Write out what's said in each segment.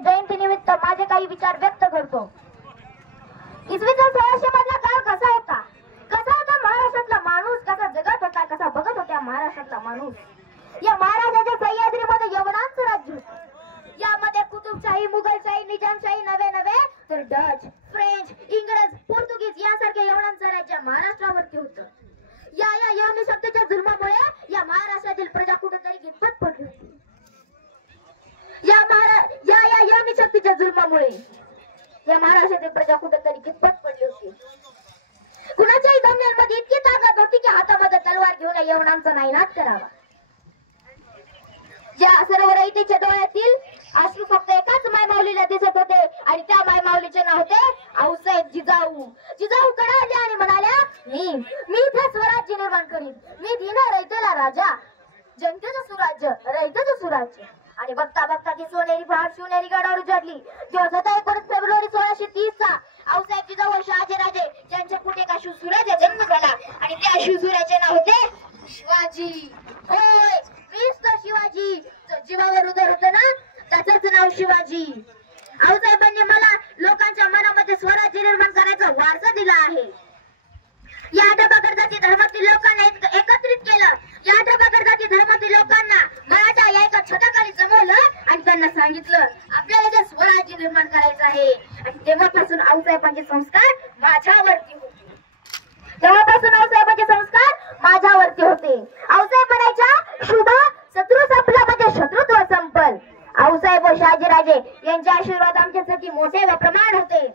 जयंतीनिमित्त माझे काही विचार व्यक्त करतो। इसवी सन 1600 मधला काळ कसा होता महाराष्ट्रातला माणूस, कसा जगत होता, कसा बघत होता महाराष्ट्रातला माणूस। या महाराजाच्या सह्याद्रीमध्ये यवनांचं राज्य होतं। यामध्ये कुतुबशाही, मुघलशाही, निजामशाही नवे तर डच, फ्रेंच, इंग्रज, पोर्तुगीज यासारख्या यवनांचं राज्य महाराष्ट्रावरती होतं। या यवनी शक्तीच्या जुलमामुळे या महाराष्ट्रातील प्रजा कुठेतरी गितपत पडली होती। या यवनी शक्तीच्या जुलमामुळे या महाराष्ट्रातील प्रजा कुठेतरी गितपत पडली होती। कुणाच्याही गमण्यांमध्ये इतकी ताकद होती की हातामध्ये तलवार घेऊन यवनांचा नायनाट करावा। ज्या सर्व रयतेच्या डोळ्यातील अश्रू फक्त एकाच मायमाऊलीला दिसत होते आणि त्या मायमाऊलीचे नाव होते आऊसाहेब जिजाऊ। जिजाऊ कडे आल्या आणि म्हणाल्या, मी इथे स्वराज्य निर्माण करीन, मी दिना रयतेला राजा, जनतेचं सुराज्य, रयतेचं सुराज्य। आणि बघता बघता ती सोनेरी पहाड शिवनेरी गडावर उजाडली। दिवस होता 19 फेब्रुवारी 1630 चा। आऊसाहेब जिजाऊ शहाजीराजे यांच्या पोटी एका शिवसूर्याचा जन्म झाला आणि त्या शिवसूर्याचे नाव होते शिवाजी। होय, मीच तर शिवाजी, जीवावर उदर होतं ना, त्याचंच नाव शिवाजी। आऊसाहेबांनी मला लोकांच्या मनामध्ये स्वराज्य निर्माण करायचा वारसा दिला आहे। या डबागर जाती धर्मातील लोकांना एकत्रित केलं। या डबागर जाती धर्मातील लोकांना मराठा या एका छताखाली जमवलं आणि त्यांना सांगितलं आपल्याला जे स्वराज्य निर्माण करायचं आहे। आणि तेव्हापासून आऊसाहेबांचे संस्कार माझ्यावरती होते। आऊसाहेब म्हणायच्या, शुभ शत्रू संपला म्हणजे शत्रुत्व संपल। आऊसाहेब व शहाजीराजे यांचे आशीर्वाद आमच्यासाठी मोठे व प्रमाण होते।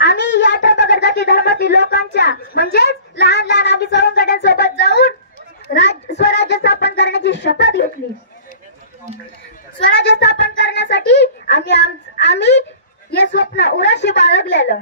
आम्ही या डबागर जाती धर्मातील लोकांच्या म्हणजेच लहान आम्ही सवंगड्यांसोबत जाऊन स्वराज्य स्थापन करण्याची शपथ घेतली। स्वराज्य स्थापन करण्यासाठी आम्ही हे स्वप्न उराशी बाळगलेलं।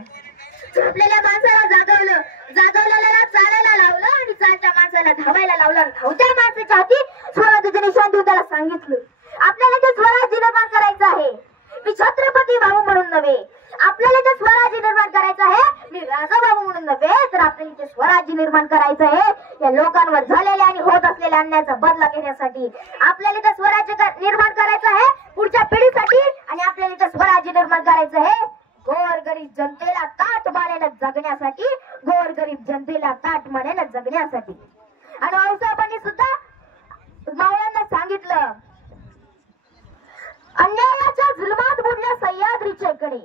झोपलेल्या माणसाला जागवलं, जागवलेल्याला चालायला लावलं आणि चालत्या माणसाला धावायला लावलं। धावत्या माणसाच्या हाती स्वराज्याचे निशाण देऊन त्याला सांगितलं आपल्याला ते स्वराज्य निर्माण करायचं आहे। मी छत्रपती भाऊ म्हणून नव्हे, आपल्याला ते स्वराज्य निर्माण करायचं आहे। मी राजा भाऊ म्हणून नव्हे, तर आपल्याला ते स्वराज्य निर्माण करायचं आहे। या लोकांवर झालेल्या आणि होत असलेल्या अन्यायाचा बदला घेण्यासाठी आपल्याला ते स्वराज्य निर्माण करायचं आहे पुढच्या पिढीसाठी। आणि आपल्याला ते स्वराज्य निर्माण करायचं आहे गोरगरीब जनतेला ताटमानेनं जगण्यासाठी, गोरगरीब जनतेला ताटमानेनं जगण्यासाठी। आणि आऊसाहेबांनी सुद्धा मावळ्यांना सांगितलं, अन्यायाच्या जुलमात बुडल्या सह्याद्रीचे कडे,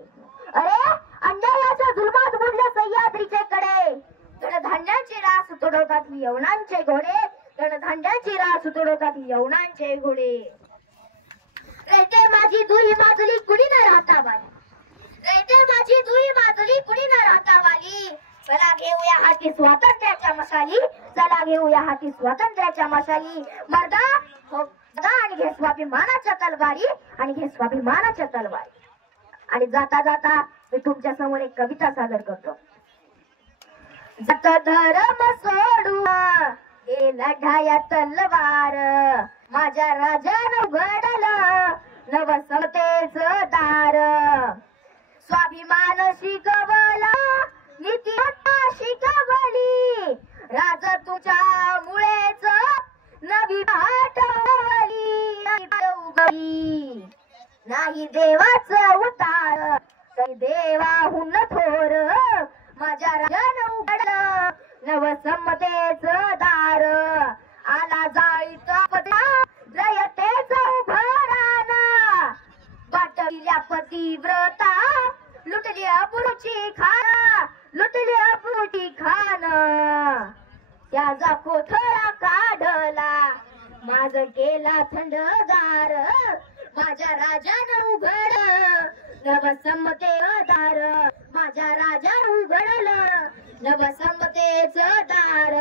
अरे अन्यायाच्या जुलमात बुडल्या सह्याद्रीचे कडे, धनधान्याची रास तुडवतात यवनांचे घोडे, धनधान्याची रास तुडवतात यवनांचे घोडे। रयते माझी दुही माजली कुणी न राहता वाली, रयते माझी दुही माजली कुणी न राहता वाली। चला घेऊया हाती स्वातंत्र्याच्या मशाली, चला घेऊया हाती स्वातंत्र्याच्या मशाली। मर्दा हो आणि घे स्वाभिमानाच्या तलवारी, आणि घे स्वाभिमानाच्या तलवारी। आणि जाता जाता मी तुमच्या समोर एक कविता सादर करतो। जत धर्म सोडू हे लढाया तलवार, माझ्या राजानं उघडलं नव समतेचं दार। स्वाभिमान शिकवला, नीतिमत्ता शिकवली, राज तुझ्या मुळेच नवी पाठवली। नाही देवाचं उतार तरी देवाहून थोर, माझ्या राजानं उघडलं नवसमतेचं दार। आला जाईत रयतेचं उभराना, वाटल्या पतिव्रता, लुटली अपुरुची खाना, लुटली अपुरुची खाना। त्याचा कोथळा काढला, माझ केला थंडगार, माझ्या राजानं उघडलं नवसमतेचं दार, माझ्या राजानं उघडलं नवसमतेचं दार।